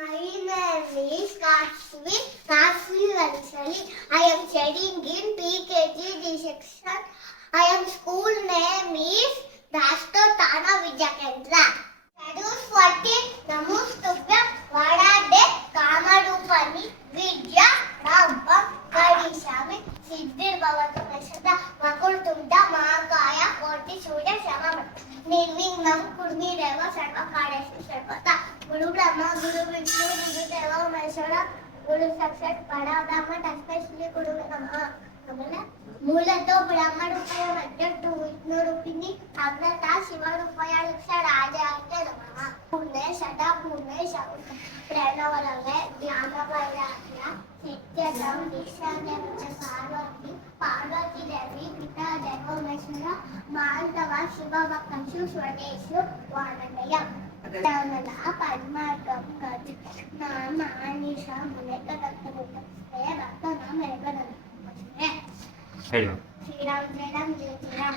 My name is Kasvi Vansali. I am studying in PKG section. I am school name is Rashtrotana Vidyakendra. Schedule 14. Namostubhyam Vadade Kamarupani Vidya Rabbam Kadishami Siddhir Bhavatu Nashada Makultumda Mahakaya Koti Surya Shamam Nirvingnam Kurmi Deva Sarva Kadeshi Sarvata Guru Brahma Guru Vishnu Guru Deva Maheshwara Guru Sakshat Parabrahma Tastashri Guru Namaha ಮೂಲತೋ ಬ್ರಹ್ಮ ರೂಪಾಯ ಮಧ್ಯಟ್ಟು ವಿಷ್ಣು ರೂಪಿಣಿ ಅಗ್ರತ ಶಿವ ರೂಪಾಯ ಲಕ್ಷ ರಾಜ ಅಂತ ನಮಃ ಪುಣ್ಯ ಶತ ಪುಣ್ಯ ಶೌಚ ಪ್ರಣವಲವೆ ಜ್ಞಾನ ವೈರಾಗ್ಯ ನಿತ್ಯದಂ ದೀಕ್ಷಾದೇವ ಪಾರ್ವತಿ ಪಾರ್ವತಿ ದೇವಿ ಪಿತಾ ದೇವೋಮೇಶ್ವರ ಮಾಂತವ ಶಿವ ಭಕ್ತಂಶು ಸ್ವದೇಶು ವಾನದಯ ನಮಃ ಪದ್ಮಾರ್ಗಂ ಕಜ ನಾಮ ಅನಿಶ ಮುನೇಕ ದತ್ತಮುಖ ಭಕ್ತ ನಾಮ ಏಕದಂತ ಹೇಳು. ಶ್ರೀರಾಮ್ ಜಯ ರಾಮ್ ಜಯ ಜಯ ರಾಮ್.